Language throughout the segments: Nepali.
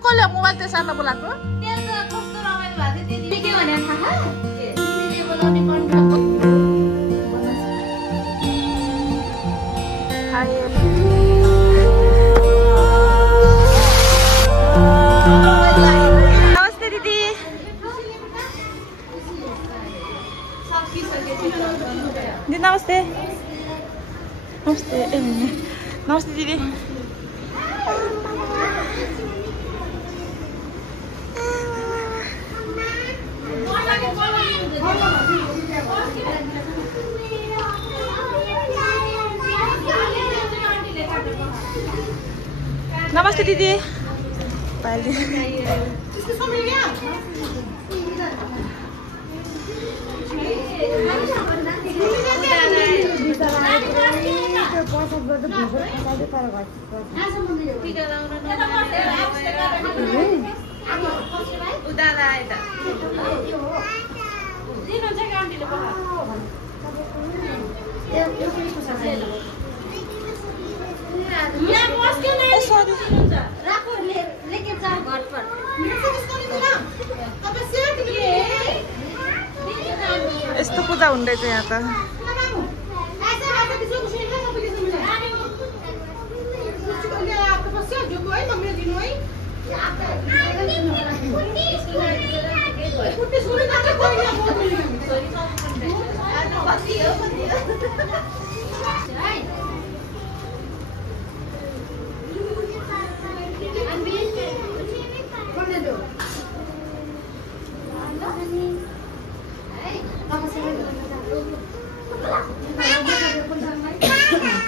कसले मोबाइल त्यसर्न बोलाएको? त्यहाँ त कस्तो रमाइलो भएको थियो दिदी के भने थाहा दिदीले बोलाउने कन्ट्रोल नमस्ते दिदी। दिदी नमस्ते। नमस्ते नमस्ते दिदी। नमस्ते दिदी। यस्तो पूजा हुँदैछ यहाँ त।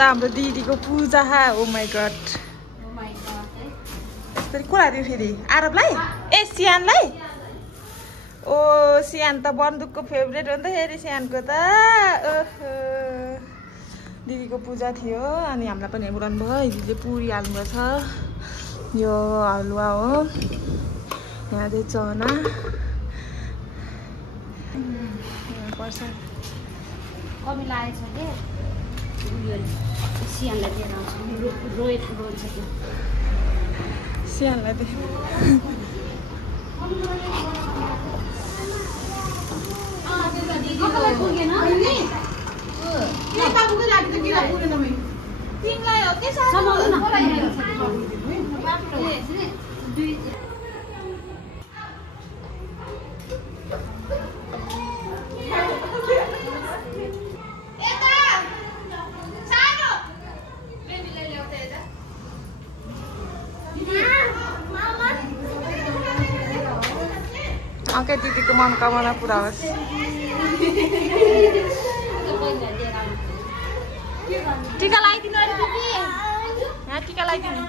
हाम्रो दिदीको पूजा ओ माई गड। को लाग्यो फेरि आरबलाई? ए सियानलाई? ओ सियान त बन्दुकको फेभरेट हो नि त फेरि सियानको त। दिदीको पूजा थियो अनि हामीलाई पनि बोलाउनु भयो। दिदीले पुरी हाल्नुभएको छ। यो हलुवा हो। यहाँ चाहिँ चना पर्छ कमी लागेछ के सियानलाई दिएर आउँछ रोएको रोन्छ त्यो सियानलाई ओके दिदीको मनोकामना पुरा होस्। टिका लगाइदिनु अरे दिदी। यहाँ टिका लगाइदिनु।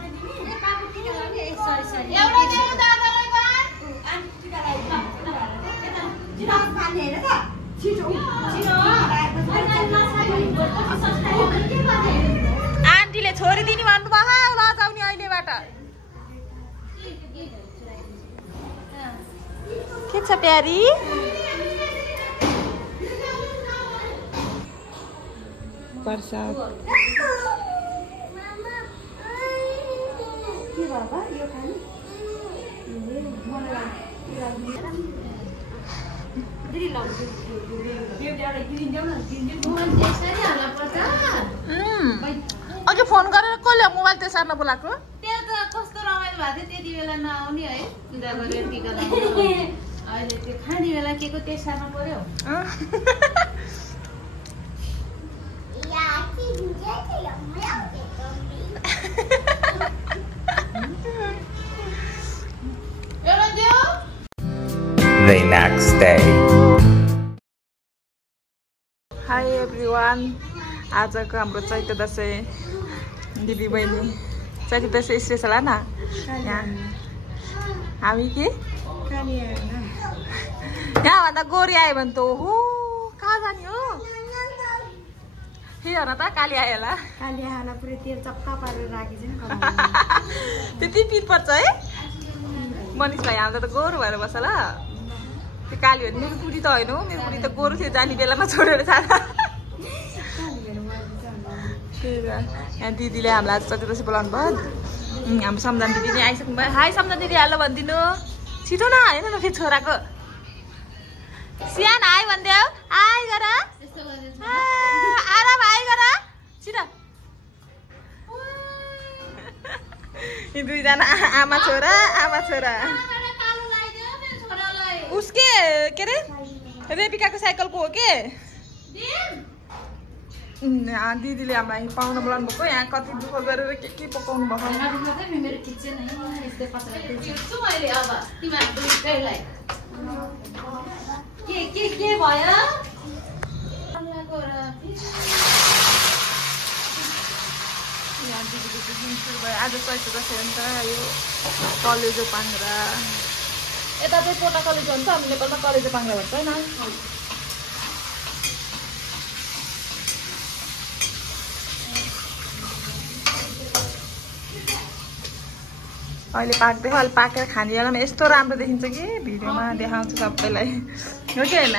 आन्टीले छोडिदिने भन्नुभयो लजाउने अहिलेबाट। के छ प्यारी? प्रसाद अघि फोन गरेर कसले मोबाइल त्यसर्न बोलाएको? त्यहाँ त कस्तो रमाइलो भएको थियो त्यति बेला नआउने है पूजा गरेर टिका लगाउने। अहिले त्यो खाने बेला के को त्यसर्न पर्यो। The next day. Hi everyone. आजको हाम्रो चैते दसैँ दिदी बहिनी चैते दसैँ स्पेसल है ना। हामी के यहाँभन्दा गोरी आयो भने त हो कहाँ जाने हो? फेरि हेर त काली आयो होला। काली आएर पुरै तेल चक्का पारेर राखेछ नि। त्यति पिर पर्छ है मनिष भाइ। हाम्रो त गोरु भएर बस्छ ल। त्यो काली हो भने मेरो बुढी त होइन हो। मेरो बुढी त गोरु थियो जाने बेलामा छोडेर जाँदा। यहाँ दिदीले हामीलाई चैते दसैँ बोलाउनु भयो। हाम्रो सम्झना दिदी नि आइसक्नु भयो हाई सम्झना दिदी हेलो भनिदिनु छिटो न हेर्नु न फेरि छोराको सियान हाई भनिदेऊ हाई गर आराम हाई गर छिटो यी दुईजना आमा छोरा उसके के अरे रेपिकाको साइकलको हो के दिदीले हामीलाई पाउन बोलाउनु भएको यहाँ कति दुःख गरेर के पकाउनु भएको के भयो आज चैत्र बसेर नि त यो कलेजो पाङ्रा यता चाहिँ पोटा कलेज भन्छ हामी नेपालमा कलेजो पाङ्रा भन्छ होइन अहिले पाक्दै अहिले पाकेर खाने बेलामा यस्तो राम्रो देखिन्छ कि भिडियोमा देखाउँछु सबैलाई हो कि होइन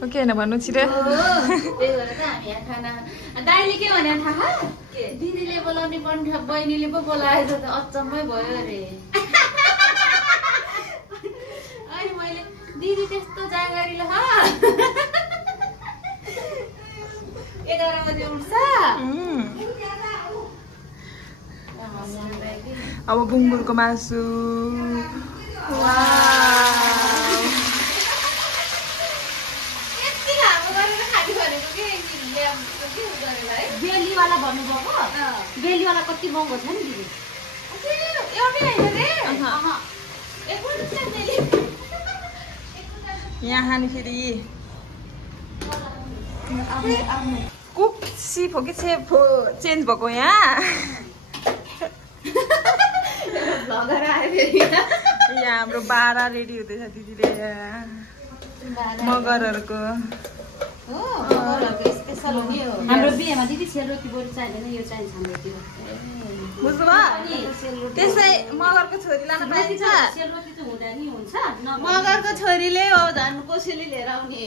हो कि होइन भन्नु छिटो दाइले के भने थाहा दिदीले बोलाउने बहिनीले पो बोलाएछ त अचम्मै भयो अरे अनि मैले दिदी त्यस्तो जाँगरी ल 11 बजे उठ्छ अब बुङ्गुरको मासु बेलीवाला भन्नुभएको बेलीवाला कति महँगो छ नि दिदी यहाँ खाने फेरि कुक सिप हो कि सेफ हो चेन्ज भएको यहाँ यहाँ हाम्रो बारा रेडी हुँदैछ दिदीले मगरहरूको हाम्रो बिहेमा दिदी सेलरोटी बोरी चाहिँदैन यो चाहिन्छ हाम्रो त्यो बुझ्नुभयो त्यसै मगरको छोरी लान पाइन्छ सेलरोटी चाहिँ हुँदैन नि हुन्छ मगरको छोरीले हो झन् कोसेली लिएर आउने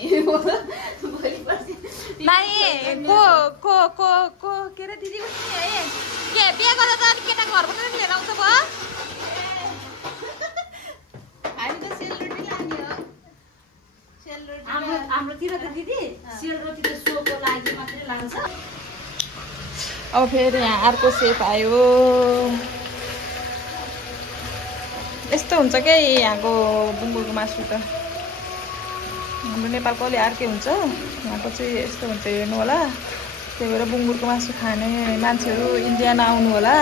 को के अरे दिदी है के बिहे गर्दा त अलिक केटाको घरबाट पनि लिएर आउँछ भयो हामी त सेलरोटी लाने हो हाम्रोतिर त दिदी सेलरोटी त सोको लागि मात्रै लान्छ अब फेरि यहाँ अर्को सेफ आयो यस्तो हुन्छ क्या यहाँको बुङ्गुरको मासु त हाम्रो नेपालको अलि अर्कै हुन्छ यहाँको चाहिँ यस्तो हुन्छ हेर्नु होला त्यही भएर बुङ्गुरको मासु खाने मान्छेहरू इन्डिया नआउनु होला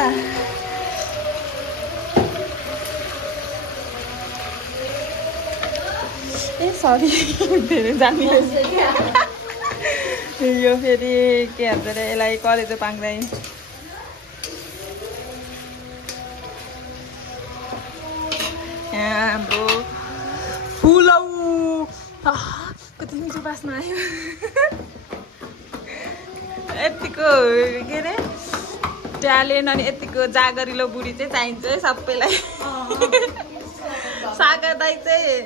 ए सरी धेरै जाने यो फेरि के भन्छ अरे यसलाई कलेजो पाङ्दै यहाँ हाम्रो फुलौ कति मिठो बास्ना आयो यतिको के अरे ट्यालेन्ट अनि यतिको जागरिलो बुढी चाहिँ चाहिन्छ है सबैलाई सागर दाइ चाहिँ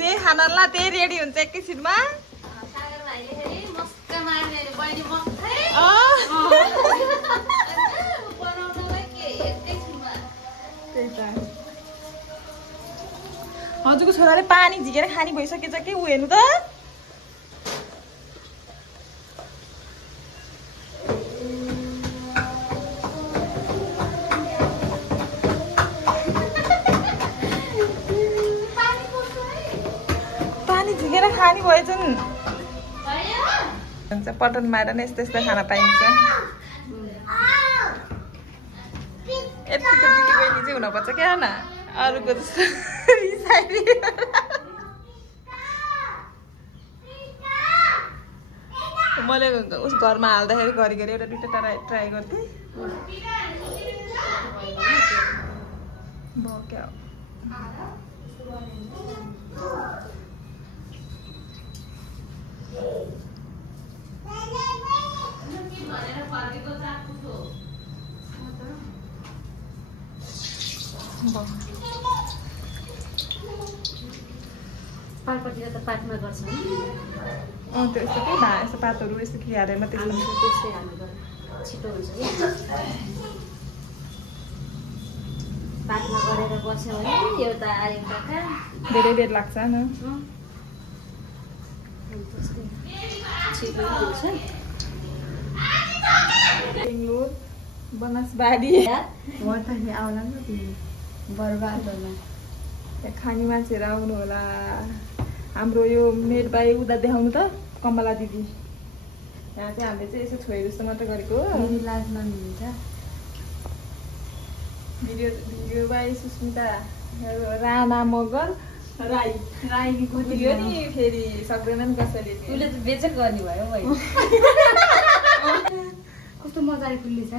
जे खानाला त्यही रेडी हुन्छ एकैछिनमा हजुरको छोराले पानी झिकेर खानी भइसकेछ कि ऊ हेर्नु त पानी झिकेर खानी भएछन् हुन्छ पटनमा नै यस्तो यस्तो खाना पाइन्छ यतिको दिदी बहिनी चाहिँ हुनुपर्छ क्या न अरूको जस्तो मैले उस घरमा हाल्दाखेरि घरिघरि एउटा दुइटा ट्राई गर्थेँ क्या पार्कतिर त पार्कमा गर्छ नि त्यो यस्तो के यस्तो पातहरू यस्तो खियाएर त्यसमा त्यस्तै हामी गर्छ छिटो हुन्छ कि बातमा गरेर बस्यो भने एउटा एउटा कहाँ धेरै बेर लाग्छ न छिटो हुन्छ बेङ्गलोर बनसबारी आउला न तिमी बर्बाद होला त्यहाँ खाने मान्छेहरू आउनु होला हाम्रो यो मेड बाई उता देखाउनु त कमला दिदी यहाँ चाहिँ हामीले चाहिँ यसो छोएर जस्तो मात्र गरेको लाज मान्नुहुन्छ भिडियो बाई सुस्मिता राणा मगर राई खोलियो नि फेरि सक्दैनन् कसैले उसले त बेचेक गर्ने भयो है कस्तो मजाले खुल्दैछ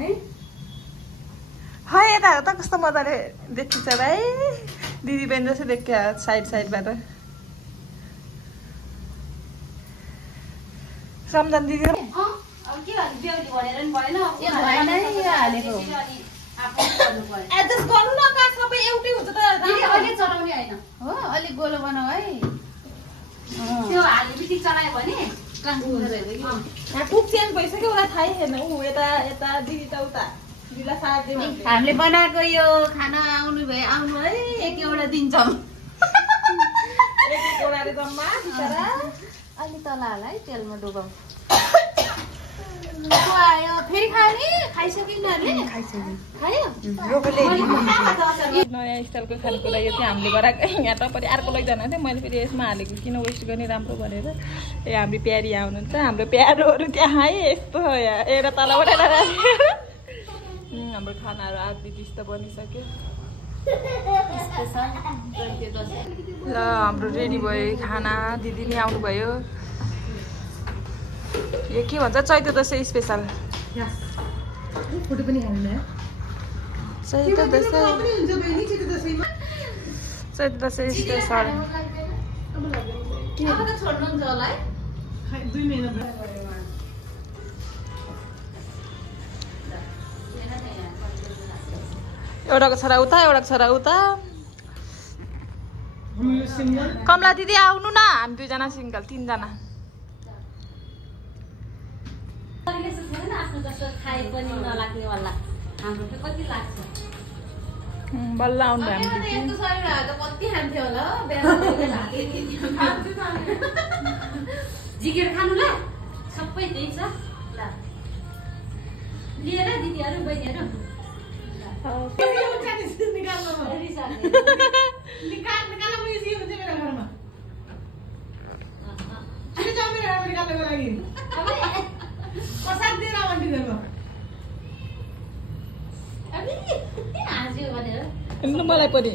है यता त कस्तो मजाले देखिन्छ भाइ दिदी बहिनी जस्तो देखियो साइडबाट सम्झन दिदी अब के भन्नु बेहुली भनेर नि भएन हालेको एडजस्ट गर्नु न का सबै एउटै हुन्छ त अहिले चलाउने होइन हो अलिक गोलो बनाऊ है त्यो हाले बित्तिकै चलायो भने कुक चेन्ज भइसक्यो उसलाई थाहै छैन ऊ यता दिदी त उता दिदीलाई साथ दियो हामीले बनाएको यो खाना आउनु भए आउनु है एक एउटा दिन्छौँ एक ओडाले जम्मा बिचरा अलि तल हाल है तेलमा डुबाउ आयो फेरि खाने खाइसक्यो यिनीहरूले खायो नयाँ स्टाइलको खानेकुरा यो चाहिँ हामीले गराएको यहाँ तपाईँ अर्को लैजानु थियो मैले फेरि यसमा हालेको किन वेस्ट गर्ने राम्रो भनेर ए हाम्रो प्यारी आउनुहुन्छ हाम्रो प्यारोहरू त्यहाँ है यस्तो एउटा तलबाट हाम्रो खानाहरू आधी डिस त बनिसक्यो ल हाम्रो रेडी भयो खाना दिदी नि आउनुभयो यो के भन्छ चैते दसैँ स्पेसल फोटो पनि हाल्नु चैते दसैँ स्पेसल छोड्नुहुन्छ होला है 2 महिना एउटाको छोरा उता एउटाको छोरा उता कमला दिदी आउनु न हामी दुईजना सिङ्गल 3 जना आफ्नो जस्तो खाए पनि नलाग्ने वाला हाम्रो त कति लाग्छ बल्ल आउनु भयो यस्तो शरीर त कति खान्थ्यो होला जिगेर खानु ल सबै त्यही छ ल लिएर दिदीहरू बहिनीहरू मलाई पनि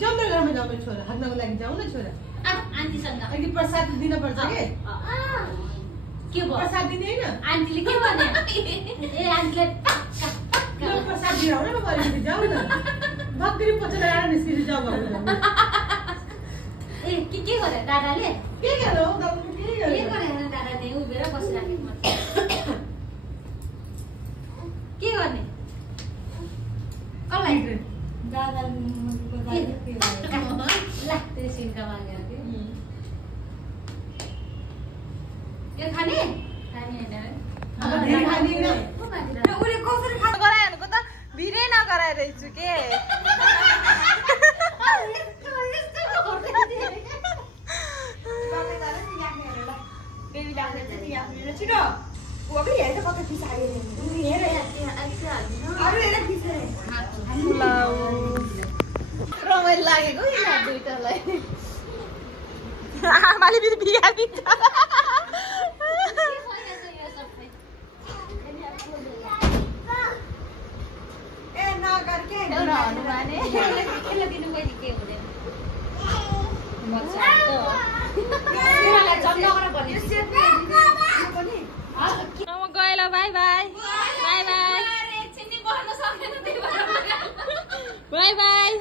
जम्मै घरमा जाऊ छोरा हाक्नको लागि जाऊ न छोरा अहिले प्रसाद दिनुपर्छ के भयो प्रसाद दिने होइन आन्टीले के भने ए आन्टीले प्रसाद दिएर आउनु न गरी जाऊ न भक्करी पछाडि आएर निस्किनु जाऊ ए के गरे दादाले के गर्यो दादाले के गर्यो भने दादाले उभिएर बसिराखेको के गर्ने कसलाई दादा ला तेरो सिन्का मागेर यो खाने उसले कसरी खानु गराएको त भिडै नगराइरहेछु के रमाइलो लागेको दुइटालाई आमाले फेरि बिगारिदिन्छ एउटा हनुमाने यसलाई दिनु मैले के हुँदैन गएँ ल by by by by by by